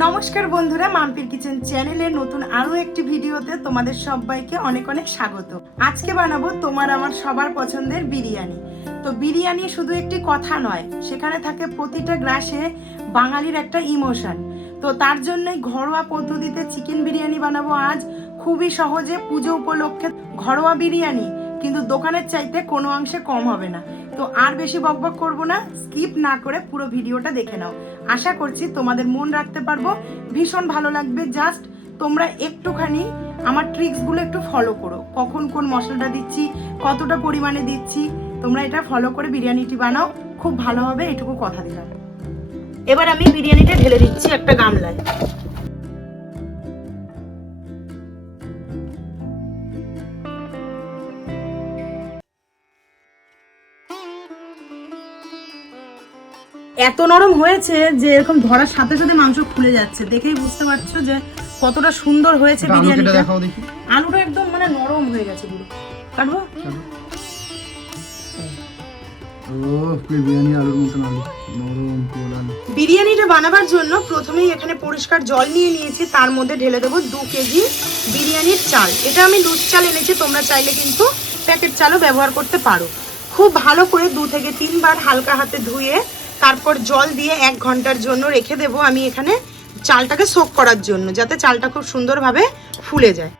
নমস্কার বন্ধুরা, মাম্পির কিচেন চ্যানেলে নতুন আরো একটি ভিডিওতে তোমাদের সবাইকে অনেক অনেক স্বাগত। আজকে বানাবো তোমার আমার সবার পছন্দের বিরিয়ানি। তো বিরিয়ানি শুধু একটি কথা নয়, সেখানে থাকে প্রতিটা গ্রাসে বাঙালির একটা ইমোশন। তো তার জন্যই ঘরোয়া পদ্ধতিতে চিকেন বিরিয়ানি বানাবো আজ, খুবই সহজে। পুজো উপলক্ষে ঘরোয়া বিরিয়ানি কিন্তু দোকানের চাইতে কোনো অংশে কম হবে না। তো আর বেশি বকবক করবো না, স্কিপ না করে পুরো ভিডিওটা দেখে নাও। আশা করছি তোমাদের মন রাখতে পারবো, ভীষণ ভালো লাগবে। জাস্ট তোমরা একটুখানি আমার ট্রিক্সগুলো একটু ফলো করো, কখন কোন মশলাটা দিচ্ছি, কতটা পরিমাণে দিচ্ছি, তোমরা এটা ফলো করে বিরিয়ানিটি বানাও, খুব ভালো হবে, এটুকু কথা দিলাম। এবার আমি বিরিয়ানিটা ঢেলে দিচ্ছি একটা গামলায়। এত নরম হয়েছে যে এরকম ধরার সাথে সাথে মাংস খুলে যাচ্ছে, দেখেই বুঝতে পারছো যে কতটা সুন্দর হয়েছে বিরিয়ানিটা। আলুটা একদম মানে নরম হয়ে গেছে পুরো। কাটবো? বিরিয়ানিটা বানাবার জন্য প্রথমেই এখানে পরিষ্কার জল নিয়ে নিয়েছি, তার মধ্যে ঢেলে দেবো 2 কেজি বিরিয়ানির চাল। এটা আমি দুধ চাল এনেছি, তোমরা চাইলে কিন্তু প্যাকেট চালও ব্যবহার করতে পারো। খুব ভালো করে 2 থেকে 3 বার হালকা হাতে ধুয়ে তারপর জল দিয়ে 1 ঘন্টার জন্য রেখে দেবো আমি এখানে, চালটাকে সোক করার জন্য, যাতে চালটা খুব সুন্দরভাবে ফুলে যায়।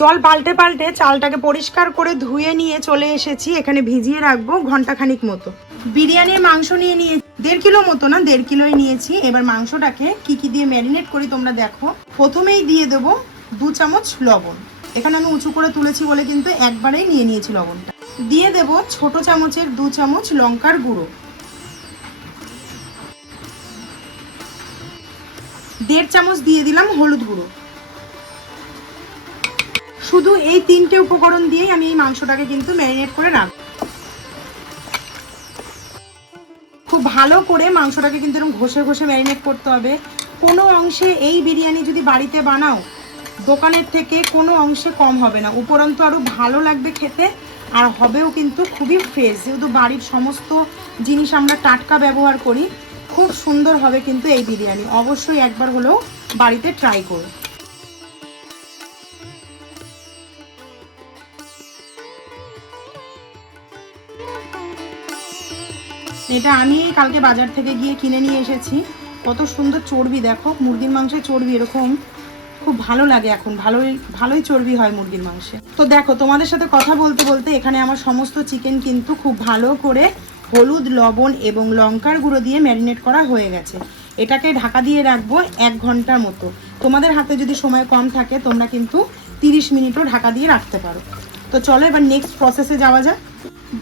জল পাল্টে পাল্টে চালটাকে পরিষ্কার করে ধুয়ে নিয়ে চলে এসেছি এখানে, ভিজিয়ে রাখবো ঘন্টাখানিক মতো। বিরিয়ানির মাংস নিয়ে 1.5 কিলো মতো, না 1.5 কিলোই নিয়েছি। এবার মাংসটাকে কি কি দিয়ে ম্যারিনেট করি তোমরা দেখো। প্রথমেই দিয়ে দেবো 2 চামচ লবণ। এখানে আমি উঁচু করে তুলেছি বলে কিন্তু একবারেই নিয়ে নিয়েছি লবণটা। দিয়ে দেব ছোট চামচের 2 চামচ লঙ্কার গুঁড়ো, 1.5 চামচ দিয়ে দিলাম হলুদ গুঁড়ো। শুধু এই 3টে উপকরণ দিয়েই আমি এই মাংসটাকে কিন্তু ম্যারিনেট করে রাখবো। খুব ভালো করে মাংসটাকে কিন্তু এরকম ঘষে ঘষে ম্যারিনেট করতে হবে। কোনো অংশে এই বিরিয়ানি যদি বাড়িতে বানাও দোকানের থেকে কোনো অংশে কম হবে না, উপরন্তু আরও ভালো লাগবে খেতে, আর হবেও কিন্তু খুবই ফ্রেশ। যেহেতু বাড়ির সমস্ত জিনিস আমরা টাটকা ব্যবহার করি, খুব সুন্দর হবে কিন্তু এই বিরিয়ানি। অবশ্যই একবার হলেও বাড়িতে ট্রাই করো। এটা আমি কালকে বাজার থেকে গিয়ে কিনে নিয়ে এসেছি। কত সুন্দর চর্বি দেখো, মুরগির মাংসের চর্বি এরকম খুব ভালো লাগে, এখন ভালোই চর্বি হয় মুরগির মাংসে। তো দেখো, তোমাদের সাথে কথা বলতে বলতে এখানে আমার সমস্ত চিকেন কিন্তু খুব ভালো করে হলুদ, লবণ এবং লঙ্কার গুঁড়ো দিয়ে ম্যারিনেট করা হয়ে গেছে। এটাকে ঢাকা দিয়ে রাখবো 1 ঘন্টার মতো। তোমাদের হাতে যদি সময় কম থাকে তোমরা কিন্তু 30 মিনিটও ঢাকা দিয়ে রাখতে পারো। তো চলো এবার নেক্সট প্রসেসে যাওয়া যাক।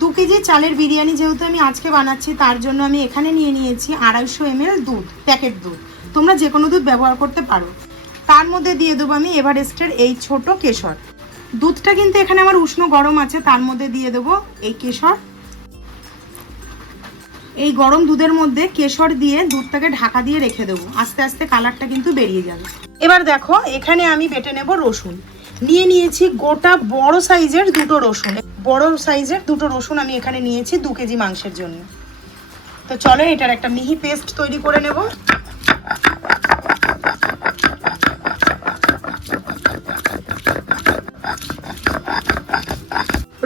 2 কেজি চালের বিরিয়ানি যেহেতু আমি আজকে বানাচ্ছি, তার জন্য আমি এখানে নিয়ে নিয়েছি 250 ml দুধ, প্যাকেট দুধ। তোমরা যে কোনো দুধ ব্যবহার করতে পারো। তার মধ্যে দিয়ে দেবো আমি এভারেস্টের এই ছোট কেশর। দুধটা কিন্তু এখানে আমার উষ্ণ গরম আছে, তার মধ্যে দিয়ে দেবো এই কেশর। এই গরম দুধের মধ্যে কেশর দিয়ে দুধটাকে ঢাকা দিয়ে রেখে দেবো, আস্তে আস্তে কালারটা কিন্তু বেরিয়ে যাবে। এবার দেখো, এখানে আমি বেটে নেব রসুন। নিয়ে নিয়েছি গোটা বড় সাইজের 2টো রসুন। বড় সাইজের 2টো রসুন আমি এখানে নিয়েছি 2 কেজি মাংসের জন্য। তো চলো এটার একটা মিহি পেস্ট তৈরি করে নেব।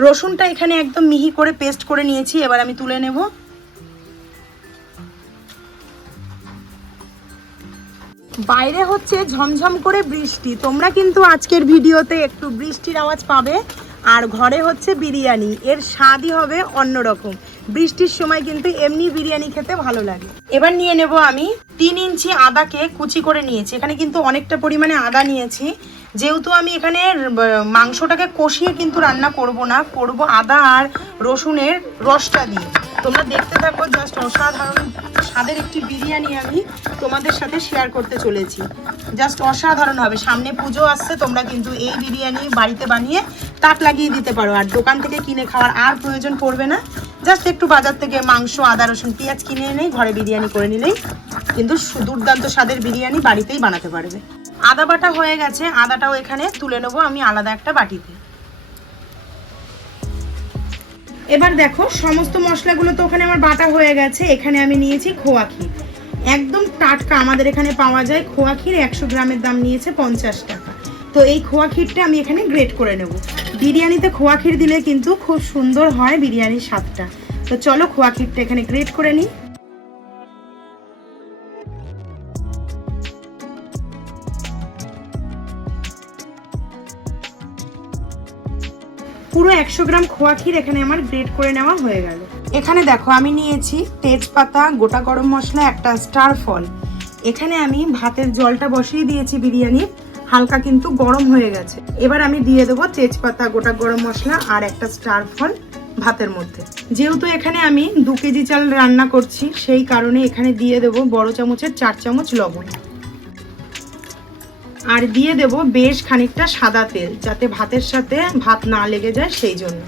রসুনটা এখানে একদম মিহি করে পেস্ট করে নিয়েছি, এবার আমি তুলে নেব। বাইরে হচ্ছে ঝমঝম করে বৃষ্টি, তোমরা কিন্তু আজকের ভিডিওতে একটু বৃষ্টির আওয়াজ পাবে। আর ঘরে হচ্ছে বিরিয়ানি, এর স্বাদই হবে অন্যরকম। বৃষ্টির সময় কিন্তু এমনি বিরিয়ানি খেতে ভালো লাগে। এবার নিয়ে নেব আমি 3 ইঞ্চি আদাকে কুচি করে নিয়েছি। এখানে কিন্তু অনেকটা পরিমাণে আদা নিয়েছি, যেহেতু আমি এখানে মাংসটাকে কষিয়ে কিন্তু রান্না করব না, করব আদা আর রসুনের রসটা দিয়ে। তোমরা দেখতে থাকো, জাস্ট অসাধারণ স্বাদের একটি বিরিয়ানি আমি তোমাদের সাথে শেয়ার করতে চলেছি। জাস্ট অসাধারণ হবে। সামনে পুজো আসছে, তোমরা কিন্তু এই বিরিয়ানি বাড়িতে বানিয়ে তাক লাগিয়ে দিতে পারো, আর দোকান থেকে কিনে খাওয়ার আর প্রয়োজন পড়বে না। জাস্ট একটু বাজার থেকে মাংস, আদা, রসুন, পেঁয়াজ কিনে এনেই ঘরে বিরিয়ানি করে নিলেই কিন্তু দুর্দান্ত স্বাদের বিরিয়ানি বাড়িতেই বানাতে পারবে। আদা বাটা হয়ে গেছে, আদাটাও এখানে তুলে নেবো আমি আলাদা একটা বাটিতে। এবার দেখো সমস্ত মশলাগুলো তো ওখানে আমার বাটা হয়ে গেছে। এখানে আমি নিয়েছি খোয়া ক্ষীর, একদম টাটকা আমাদের এখানে পাওয়া যায় খোয়া ক্ষীর। 100 গ্রামের দাম নিয়েছে 50 টাকা। তো এই খোয়া ক্ষীরটা আমি এখানে গ্রেট করে নেব। বিরিয়ানিতে খোয়া ক্ষীর দিলে কিন্তু খুব সুন্দর হয় বিরিয়ানির স্বাদটা। তো চলো খোয়া ক্ষীরটা এখানে গ্রেট করে নিই। পুরো 100 গ্রাম খোয়া ক্ষীর এখানে আমার গ্রেট করে নেওয়া হয়ে গেল। এখানে দেখো আমি নিয়েছি তেজপাতা, গোটা গরম মশলা, একটা স্টার ফল। এখানে আমি ভাতের জলটা বসিয়ে দিয়েছি বিরিয়ানির, হালকা কিন্তু গরম হয়ে গেছে। এবার আমি দিয়ে দেবো তেজপাতা, গোটা গরম মশলা আর একটা স্টার ফল ভাতের মধ্যে। যেহেতু এখানে আমি 2 কেজি চাল রান্না করছি, সেই কারণে এখানে দিয়ে দেবো বড় চামচের 4 চামচ লবণ, আর দিয়ে দেব বেশ খানিকটা সাদা তেল, যাতে ভাতের সাথে ভাত না লেগে যায় সেই জন্য।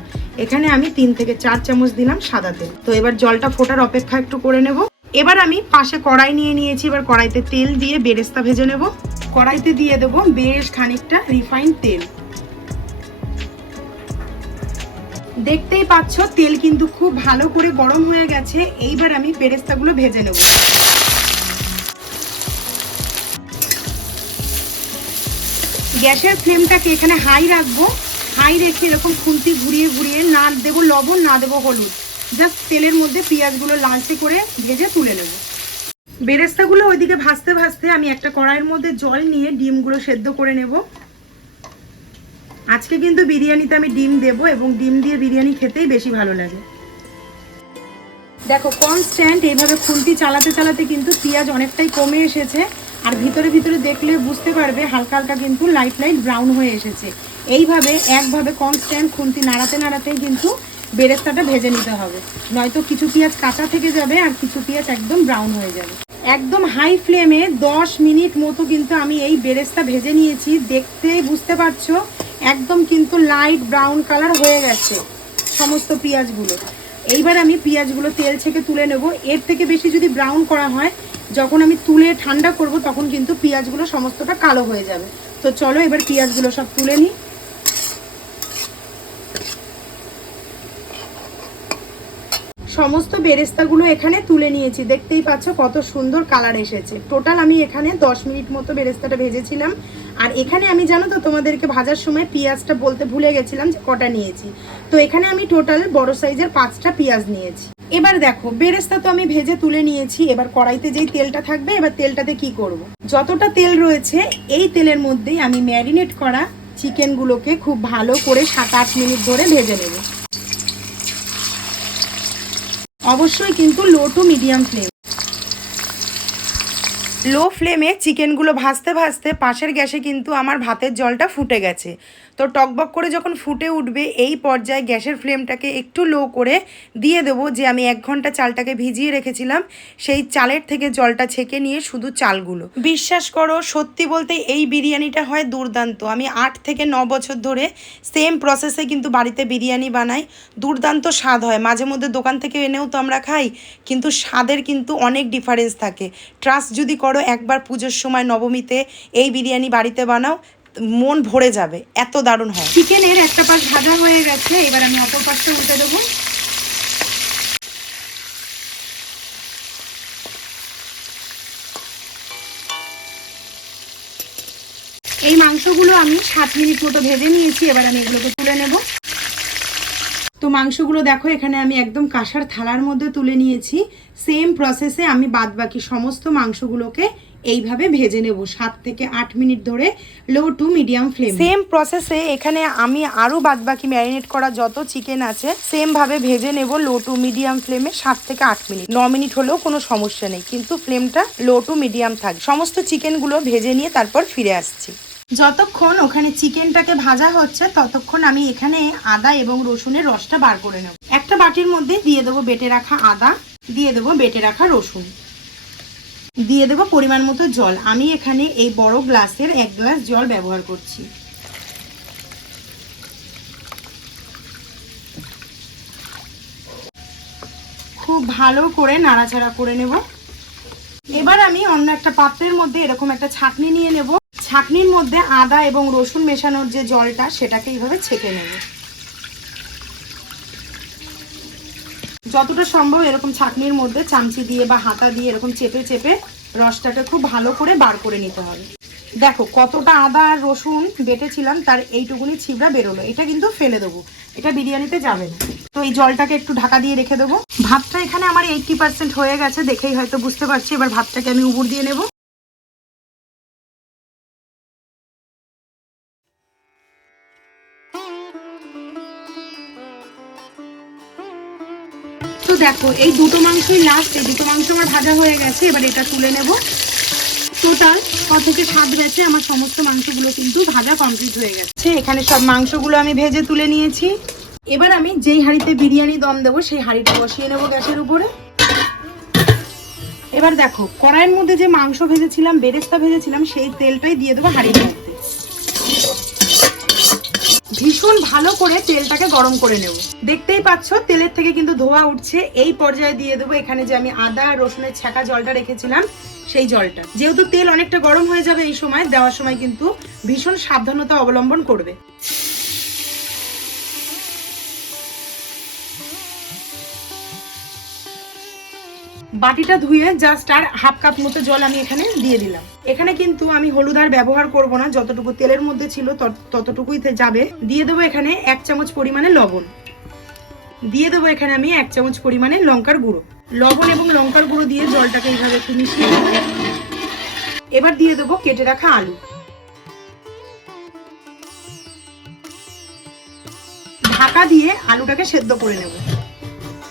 এখানে আমি 3 থেকে 4 চামচ দিলাম সাদা তেল। তো এবার জলটা ফোটার অপেক্ষা একটু করে নেব। এবার আমি পাশে কড়াই নিয়ে নিয়েছি, এবার কড়াইতে তেল দিয়ে বেরেস্তা ভেজে নেব। কড়াইতে দিয়ে দেব বেশ খানিকটা রিফাইন্ড তেল। দেখতেই পাচ্ছ তেল কিন্তু খুব ভালো করে গরম হয়ে গেছে। এইবার আমি বেরেস্তাগুলো ভেজে নেব। গ্যাসের ফ্লেমটাকে এখানে হাই রাখবো। হাই রেখে এরকম খুন্তি ঘুরিয়ে ঘুরিয়ে, না দেবো লবণ না দেবো হলুদ, জাস্ট তেলের মধ্যে পেঁয়াজগুলো লালচে করে ভেজে তুলে নেব। বেরেস্তাগুলো ওইদিকে ভাজতে ভাজতে আমি একটা কড়াইয়ের মধ্যে জল নিয়ে ডিমগুলো সেদ্ধ করে নেব। আজকে কিন্তু বিরিয়ানিতে আমি ডিম দেবো এবং ডিম দিয়ে বিরিয়ানি খেতেই বেশি ভালো লাগে। দেখো কনস্ট্যান্ট এইভাবে খুন্তি চালাতে চালাতে কিন্তু পেঁয়াজ অনেকটাই কমে এসেছে, আর ভিতরে ভিতরে দেখলে বুঝতে পারবে হালকা হালকা কিন্তু লাইট লাইট ব্রাউন হয়ে এসেছে। এইভাবে একভাবে কনস্ট্যান্ট খুন্তি নাড়াতে নাড়াতেই কিন্তু বেরেস্তাটা ভেজে নিতে হবে, নয়তো কিছু পেঁয়াজ কাঁচা থেকে যাবে আর কিছু পেঁয়াজ একদম ব্রাউন হয়ে যাবে। একদম হাই ফ্লেমে 10 মিনিট মতো কিন্তু আমি এই বেরেস্তা ভেজে নিয়েছি। দেখতেই বুঝতে পারছো একদম কিন্তু লাইট ব্রাউন কালার হয়ে গেছে সমস্ত পেঁয়াজগুলো। এইবার আমি পেঁয়াজগুলো তেল থেকে তুলে নেব। এর থেকে বেশি যদি ব্রাউন করা হয়, যখন আমি তুলে ঠান্ডা করব তখন কিন্তু পেঁয়াজগুলো সমস্তটা কালো হয়ে যাবে। তো চলো এবার পেঁয়াজগুলো সব তুলে নিই। সমস্ত বেরেস্তাগুলো এখানে তুলে নিয়েছি। দেখতেই পাচ্ছ কত সুন্দর কালার এসেছে। টোটাল আমি এখানে 10 মিনিট মতো বেরেস্তাটা ভেজেছিলাম। আর এখানে আমি জানো তো তোমাদেরকে ভাজার সময় পেঁয়াজটা বলতে ভুলে গেছিলাম যে কটা নিয়েছি। তো এখানে আমি টোটাল বড় সাইজের 5টা পেঁয়াজ নিয়েছি। এবার দেখো বেরেস্তা তো আমি ভেজে তুলে নিয়েছি। এবার কড়াইতে যেই তেলটা থাকবে, এবার তেলটাতে কি করব, যতটা তেল রয়েছে এই তেলের মধ্যেই আমি ম্যারিনেট করা চিকেনগুলোকে খুব ভালো করে 7-8 মিনিট ধরে ভেজে নেব। অবশ্যই কিন্তু লো টু মিডিয়াম ফ্লেম। লো ফ্লেমে চিকেনগুলো ভাজতে ভাজতে পাশের গ্যাসে কিন্তু আমার ভাতের জলটা ফুটে গেছে। তো টকবক করে যখন ফুটে উঠবে এই পর্যায়ে গ্যাসের ফ্লেমটাকে একটু লো করে দিয়ে দেবো যে আমি 1 ঘন্টা চালটাকে ভিজিয়ে রেখেছিলাম, সেই চালের থেকে জলটা ছেঁকে নিয়ে শুধু চালগুলো। বিশ্বাস করো সত্যি বলতে এই বিরিয়ানিটা হয় দুর্দান্ত। আমি 8 থেকে 9 বছর ধরে সেম প্রসেসে কিন্তু বাড়িতে বিরিয়ানি বানাই। দুর্দান্ত স্বাদ হয়। মাঝে মধ্যে দোকান থেকে এনেও তো আমরা খাই, কিন্তু স্বাদের কিন্তু অনেক ডিফারেন্স থাকে। ট্রাস্ট যদি করো, একবার পুজোর সময় নবমীতে এই বিরিয়ানি বাড়িতে বানাও, মন ভরে যাবে, এত দারুণ হয়। চিকেনের একটা পাশ ভাজা হয়ে গেছে, এবার আমি অপর পাশটা উল্টে দেবো। এই মাংসগুলো আমি 7 মিনিট মতো ভেজে নিয়েছি। এবার আমি এগুলোকে তুলে নেব। তো মাংসগুলো দেখো এখানে আমি একদম কাঁসার থালার মধ্যে তুলে নিয়েছি। সেম প্রসেসে আমি বাদবাকি সমস্ত মাংসগুলোকে এইভাবে ভেজে নেব 7 থেকে 8 মিনিট ধরে low to medium flame. Same প্রসেসে এখানে আমি আরও বাদবাকি ম্যারিনেট করা যত চিকেন আছে সেম ভাবে ভেজে নেব লো টু মিডিয়াম ফ্লেমে 7 থেকে 8 মিনিট। 9 মিনিট হলেও কোনো সমস্যা নেই, কিন্তু ফ্লেমটা লো টু মিডিয়াম থাকবে। সমস্ত চিকেনগুলো ভেজে নিয়ে তারপর ফিরে আসছি। যতক্ষণ ওখানে চিকেনটাকে ভাজা হচ্ছে ততক্ষণ আমি এখানে আদা এবং রসুনের রসটা বার করে নেব। একটা বাটির মধ্যে দিয়ে দেবো বেটে রাখা আদা, দিয়ে দেবো বেটে রাখা রসুন, দিয়ে দেবো পরিমাণ মতো জল। আমি এখানে এই বড় গ্লাসের 1 গ্লাস জল ব্যবহার করছি। খুব ভালো করে নাড়াচাড়া করে নেব। এবার আমি অন্য একটা পাত্রের মধ্যে এরকম একটা ছাঁকনি নিয়ে নেব। ছাঁকনির মধ্যে আদা এবং রসুন মেশানোর যে জলটা সেটাকে এইভাবে ছেঁকে নেব। যতটা সম্ভব এরকম ছাঁকনির মধ্যে চামচি দিয়ে বা হাতা দিয়ে এরকম চেপে চেপে রসটাকে খুব ভালো করে বার করে নিতে হবে। দেখো কতটা আদা আর রসুন বেটেছিলাম তার এইটুকুনি ছিবড়া বেরোলো। এটা কিন্তু ফেলে দেবো, এটা বিরিয়ানিতে যাবে না। তো এই জলটাকে একটু ঢাকা দিয়ে রেখে দেবো। ভাতটা এখানে আমার 80% হয়ে গেছে, দেখেই হয়তো বুঝতে পারছি। এবার ভাতটাকে আমি উবুর দিয়ে নেব। তো দেখো এই দুটো মাংসই লাস্ট, এই দুটো মাংস আমার ভাজা হয়ে গেছে। এবার এটা তুলে নেব। টোটাল 6 থেকে 7 ব্যাচে আমার সমস্ত মাংসগুলো কিন্তু ভাজা কমপ্লিট হয়ে গেছে। এখানে সব মাংসগুলো আমি ভেজে তুলে নিয়েছি। এবার আমি যেই হাঁড়িতে বিরিয়ানি দম দেবো সেই হাঁড়িটা বসিয়ে নেব গ্যাসের উপরে। এবার দেখো কড়াইয়ের মধ্যে যে মাংস ভেজেছিলাম, বেরেস্তা ভেজেছিলাম, সেই তেলটাই দিয়ে দেবো হাঁড়ির মধ্যে। ভীষণ ভালো করে তেলটাকে গরম করে নেব। দেখতেই পাচ্ছ তেলের থেকে কিন্তু ধোঁয়া উঠছে। এই পর্যায়ে দিয়ে দেবো এখানে যে আমি আদা আর রসুনের ছ্যাঁকা জলটা রেখেছিলাম সেই জলটা। যেহেতু তেল অনেকটা গরম হয়ে যাবে এই সময়, দেওয়ার সময় কিন্তু ভীষণ সাবধানতা অবলম্বন করবে। বাটিটা ধুয়ে জাস্ট আর হাফ কাপ মতো জল আমি এখানে দিয়ে দিলাম। এখানে কিন্তু আমি হলুদ আর ব্যবহার করব না, যতটুকু তেলের মধ্যে ছিল ততটুকুই যাবে। দিয়ে দেবো এখানে 1 চামচ পরিমাণে লবণ, দিয়ে দেবো এখানে আমি 1 চামচ পরিমাণে লঙ্কার গুঁড়ো। লবণ এবং লঙ্কার গুঁড়ো দিয়ে জলটাকে এইভাবে একটু মিশিয়ে দেবো। এবার দিয়ে দেবো কেটে রাখা আলু। ঢাকা দিয়ে আলুটাকে সেদ্ধ করে নেব।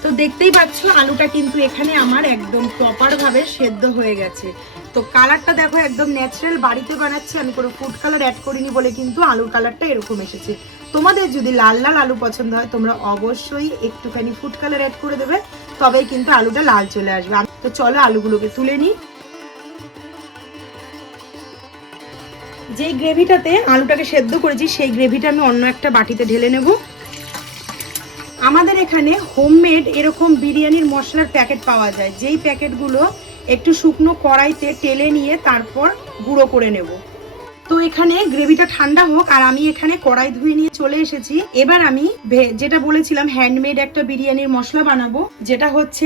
তো দেখতেই পাচ্ছ আলুটা কিন্তু এখানে আমার একদম প্রপার ভাবে সেদ্ধ হয়ে গেছে। তো কালারটা দেখো একদম ন্যাচারাল, বাড়িতে বানাচ্ছি আমি, কোনো ফুড কালার অ্যাড করিনি বলে কিন্তু আলুর কালারটা এরকম এসেছে। তোমাদের যদি লাল লাল আলু পছন্দ হয় তোমরা অবশ্যই একটুখানি ফুড কালার অ্যাড করে দেবে, তবেই কিন্তু আলুটা লাল চলে আসবে। তো চলো আলুগুলোকে তুলে নিই। যেই গ্রেভিটাতে আলুটাকে সেদ্ধ করেছি সেই গ্রেভিটা আমি অন্য একটা বাটিতে ঢেলে নেব। আমাদের এখানে হোমমেড এরকম বিরিয়ানির মশলার প্যাকেট পাওয়া যায়, যেই প্যাকেটগুলো একটু শুকনো কড়াইতে টেলে নিয়ে তারপর গুঁড়ো করে নেব। তো এখানে গ্রেভিটা ঠান্ডা হোক, আর আমি এখানে কড়াই ধুয়ে নিয়ে চলে এসেছি। এবার আমি যেটা বলেছিলাম হ্যান্ডমেড একটা বিরিয়ানির মশলা বানাবো, যেটা হচ্ছে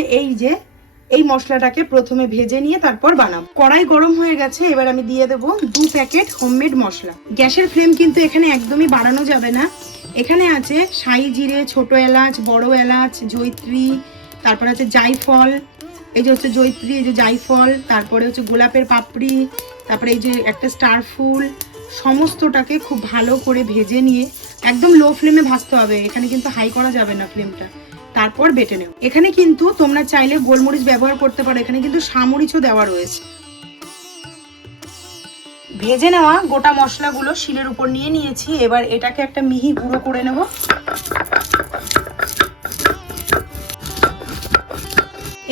এই মশলাটাকে প্রথমে ভেজে নিয়ে তারপর বানাবো। কড়াই গরম হয়ে গেছে, এবার আমি দিয়ে দেবো 2 প্যাকেট হোমমেড মশলা। গ্যাসের ফ্লেম কিন্তু এখানে একদমই বাড়ানো যাবে না। এখানে আছে শাহি জিরে, ছোট এলাচ, বড় এলাচ, জয়িত্রী, তারপর আছে জায়ফল, এই যে হচ্ছে জয়িত্রী, এই যে জায়ফল, তারপরে হচ্ছে গোলাপের পাপড়ি, তারপরে এই যে একটা স্টার ফুল। সমস্তটাকে খুব ভালো করে ভেজে নিয়ে একদম লো ফ্লেমে ভাজতে হবে, এখানে কিন্তু হাই করা যাবে না ফ্লেমটা। তারপর বেটে নেব। এখানে কিন্তু তোমরা চাইলে গোলমরিচ ব্যবহার করতে পারো, এখানে কিন্তু সামরিচও দেওয়া রয়েছে। ভেজে নেওয়া গোটা মশলাগুলো শিলের উপর নিয়ে নিয়েছি। এবার এটাকে একটা মিহি গুঁড়ো করে নেব।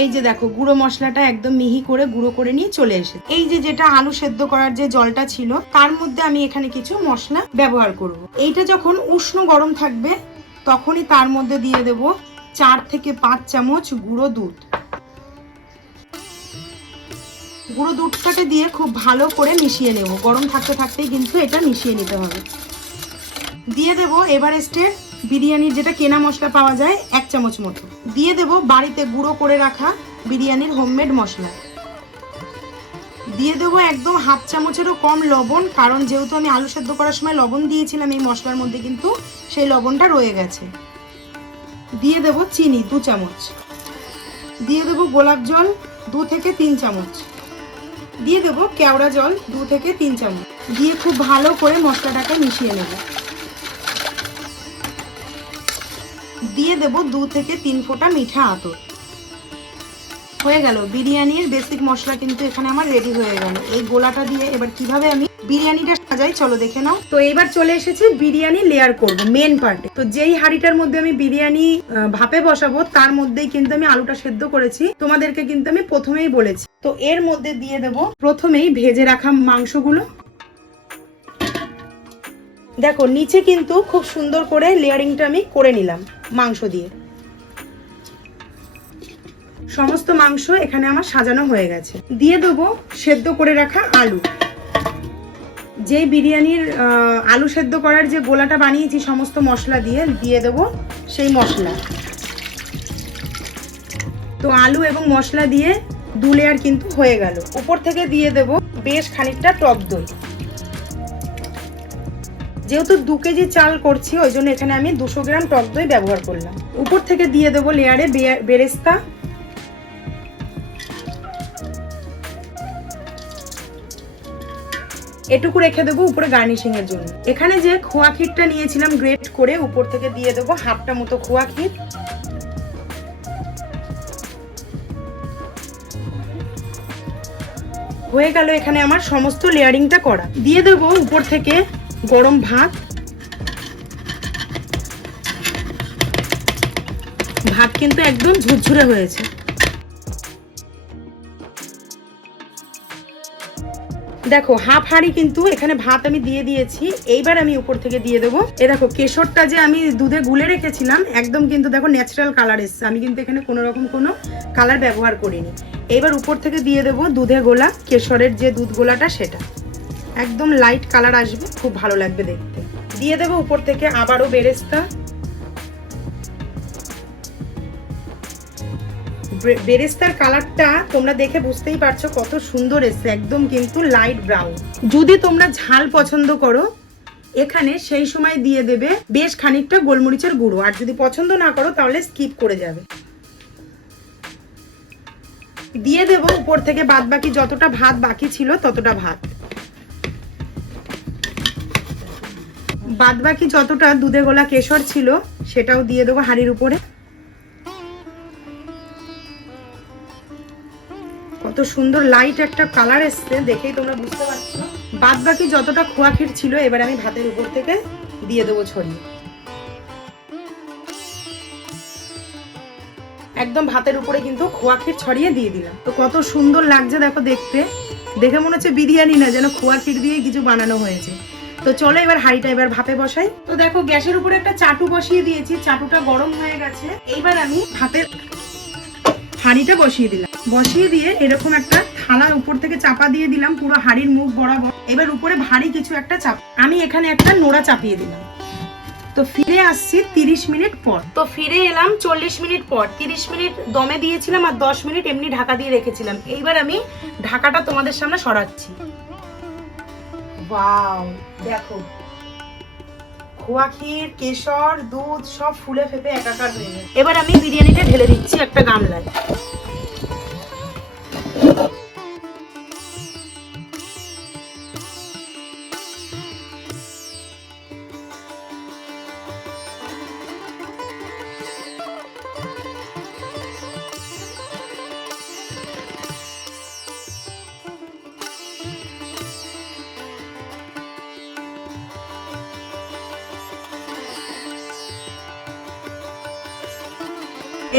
এই যে দেখো গুঁড়ো মশলাটা একদম মিহি করে গুঁড়ো করে নিয়ে চলে এসেছে। এই যে যেটা আলু সেদ্ধ করার যে জলটা ছিল তার মধ্যে আমি এখানে কিছু মশলা ব্যবহার করব। এইটা যখন উষ্ণ গরম থাকবে তখনই তার মধ্যে দিয়ে দেব 4 থেকে 5 চামচ গুঁড়ো দুধ। গুঁড়ো দুধটাকে দিয়ে খুব ভালো করে মিশিয়ে নেব। গরম থাকতে থাকতেই কিন্তু এটা মিশিয়ে নিতে হবে। দিয়ে দেব এভারেস্টের বিরিয়ানির যেটা কেনা মশলা পাওয়া যায় 1 চামচ মতো। দিয়ে দেব বাড়িতে গুঁড়ো করে রাখা বিরিয়ানির হোমমেড মশলা। দিয়ে দেবো একদম হাফ চামচেরও কম লবণ, কারণ যেহেতু আমি আলু সেদ্ধ করার সময় লবণ দিয়েছিলাম এই মশলার মধ্যে, কিন্তু সেই লবণটা রয়ে গেছে। দিয়ে দেব চিনি 2 চামচ। দিয়ে দেব গোলাপ জল 2 থেকে 3 চামচ। দিয়ে দেব কেওড়া জল 2 থেকে 3 চামচ। দিয়ে খুব ভালো করে মশলাটাকে মিশিয়ে নেব। দিয়ে দেব 2 থেকে 3 ফোঁটা মিঠা আতর। হয়ে গেল বিরিয়ানির বেসিক মশলা কিন্তু এখানে আমার রেডি হয়ে গেল। এই গোলাটা দিয়ে এবার কিভাবে আমি বিরিয়ানিটা সাজাই চলো দেখে নাও। তো এবার চলে এসেছি বিরিয়ানি লেয়ার করব মেন পার্টে। তো যেই হাঁড়িটার মধ্যে আমি বিরিয়ানি ভাপে বসাবো তার মধ্যেই কিন্তু আমি আলুটা সেদ্ধ করেছি, তোমাদেরকে কিন্তু আমি প্রথমেই বলেছি। তো এর মধ্যে দিয়ে দেব প্রথমেই ভেজে রাখা মাংসগুলো। দেখো নিচে কিন্তু খুব সুন্দর করে লেয়ারিংটা আমি করে নিলাম মাংস দিয়ে। সমস্ত মাংস এখানে আমার সাজানো হয়ে গেছে। দিয়ে দেবো সেদ্ধ করে রাখা আলু। যে বিরিয়ানির আলু সেদ্ধ করার যে গোলাটা বানিয়েছি সমস্ত মশলা দিয়ে, দিয়ে দেবো সেই মশলা। তো আলু এবং মশলা দিয়ে 2 লেয়ার কিন্তু হয়ে গেল। উপর থেকে দিয়ে দেব বেশ খানিকটা টক দই। যেহেতু 2 কেজি চাল করছি ওই জন্য এখানে আমি 200 গ্রাম টক দই ব্যবহার করলাম। উপর থেকে দিয়ে দেব লেয়ারে বেরেস্তা, এটুকু রেখে দেবো উপরে গার্নিশিং এর জন্য। এখানে যে খোয়া ক্ষীরটা নিয়েছিলাম গ্রেট করে উপর থেকে দিয়ে দেবো হাফটা মতো খোয়া ক্ষীর। হয়ে গেল এখানে আমার সমস্ত লেয়ারিংটা করা। দিয়ে দেবো উপর থেকে গরম ভাত। ভাত কিন্তু একদম ঝুরঝুরে হয়েছে। দেখো হাফ হাঁড়ি কিন্তু এখানে ভাত আমি দিয়ে দিয়েছি। এইবার আমি উপর থেকে দিয়ে দেবো, এ দেখো কেশরটা যে আমি দুধে গুলে রেখেছিলাম একদম কিন্তু দেখো ন্যাচারাল কালার এসছে। আমি কিন্তু এখানে কোনো রকম কোনো কালার ব্যবহার করিনি। এইবার উপর থেকে দিয়ে দেবো দুধে গোলা কেশরের যে দুধ গোলাটা, সেটা একদম লাইট কালার আসবে, খুব ভালো লাগবে দেখতে। দিয়ে দেবো উপর থেকে আবারও বেরেস্তা। বেরেস্তার কালারটা তোমরা দেখে বুঝতেই পারছো কত সুন্দর এসছে, একদম কিন্তু লাইট ব্রাউন। যদি তোমরা ঝাল পছন্দ করো এখানে সেই সময় দিয়ে দেবে বেশ খানিকটা গোলমরিচের গুঁড়ো, আর যদি পছন্দ না করো তাহলে স্কিপ করে যাবে। দিয়ে দেবো উপর থেকে বাদ বাকি যতটা ভাত বাকি ছিল ততটা ভাত। বাদ বাকি যতটা দুধে গোলা কেশর ছিল সেটাও দিয়ে দেবো হাঁড়ির উপরে। কত সুন্দর লাইট একটা কালার এসছে, দেখেই তোমরা বুঝতে পারছো। বাদ বাকি যতটা খোয়া ক্ষীর ছিল এবার আমি ভাতের উপর থেকে দিয়ে দেবো ছড়িয়ে। একদম ভাতের উপরে কিন্তু খোয়া ক্ষীর ছড়িয়ে দিয়ে দিলাম। তো কত সুন্দর লাগছে দেখো দেখতে, দেখে মনে হচ্ছে বিরিয়ানি না, যেন খোয়া ক্ষীর দিয়ে কিছু বানানো হয়েছে। তো চলো এবার হাঁড়িটা এবার ভাপে বসাই। তো দেখো গ্যাসের উপরে একটা চাটু বসিয়ে দিয়েছি, চাটুটা গরম হয়ে গেছে। এইবার আমি ভাতের হাঁড়িটা বসিয়ে দিলাম। বসিয়ে দিয়ে এরকম একটা থালার উপর থেকে চাপা দিয়ে দিলাম পুরো হাঁড়ির মুখ বরাবর। এবার উপরে ভারী কিছু একটা চাপ, আমি এখানে একটা নোড়া চাপিয়ে দিলাম। তো ফিরে আসছি 30 মিনিট পর। তো ফিরে এলাম 40 মিনিট পর। 30 মিনিট দমে দিয়েছিলাম আর 10 মিনিট এমনি ঢাকা দিয়ে রেখেছিলাম। এইবার আমি ঢাকাটা তোমাদের সামনে সরাচ্ছি। ওয়াও দেখো খোয়া ক্ষীর কেশর দুধ সব ফুলে ফেপে একাকার হয়ে গেছে। এবার আমি বিরিয়ানিটা ঢেলে দিচ্ছি একটা গামলায়।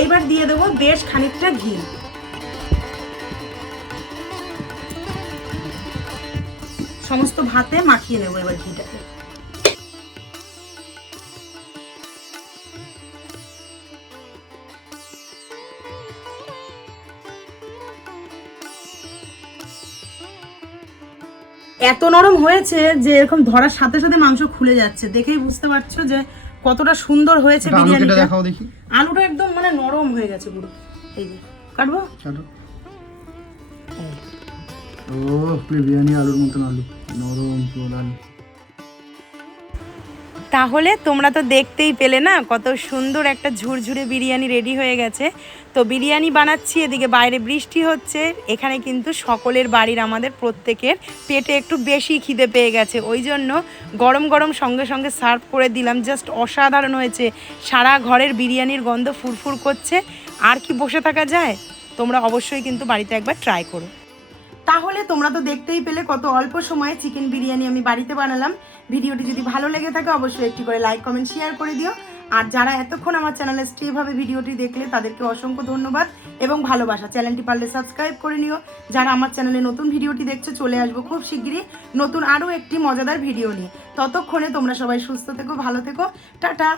এইবার দিয়ে দেবো বেশ খানিকটা ঘি। সমস্ত ভাতে মাখিয়ে নেবো এবার ঘিটাকে। এত নরম হয়েছে যে এরকম ধরার সাথে সাথে মাংস খুলে যাচ্ছে, দেখেই বুঝতে পারছো যে কতটা সুন্দর হয়েছে বিরিয়ানিটা। দেখাও দেখি। আলুটা একদম মানে নরম হয়ে গেছে পুরো। এই যে কাটবো, ও বিরিয়ানি আলুর মতন আলু, নরম পুরো আলু। তাহলে তোমরা তো দেখতেই পেলে না কত সুন্দর একটা ঝুরঝুরে বিরিয়ানি রেডি হয়ে গেছে। তো বিরিয়ানি বানাচ্ছি, এদিকে বাইরে বৃষ্টি হচ্ছে। এখানে কিন্তু সকলের বাড়ির আমাদের প্রত্যেকের পেটে একটু বেশি খিদে পেয়ে গেছে, ওই জন্য গরম গরম সঙ্গে সঙ্গে সার্ভ করে দিলাম। জাস্ট অসাধারণ হয়েছে, সারা ঘরের বিরিয়ানির গন্ধ ফুরফুর করছে। আর কি বসে থাকা যায়? তোমরা অবশ্যই কিন্তু বাড়িতে একবার ট্রাই করো। তাহলে তোমরা তো দেখতেই পেলে কত অল্প সময়ে চিকেন বিরিয়ানি আমি বাড়িতে বানালাম। ভিডিওটি যদি ভালো লেগে থাকে অবশ্যই একটি করে লাইক কমেন্ট শেয়ার করে দিও। আর যারা এতক্ষণ আমার চ্যানেলে স্টেভাবে ভিডিওটি দেখলে তাদেরকে অসংখ্য ধন্যবাদ এবং ভালোবাসা। চ্যানেলটি পারলে সাবস্ক্রাইব করে নিও। যারা আমার চ্যানেলে নতুন ভিডিওটি দেখছো, চলে আসবো খুব শিগগিরই নতুন আরও একটি মজাদার ভিডিও নিয়ে। ততক্ষণে তোমরা সবাই সুস্থ থেকো, ভালো থেকো, টাটা।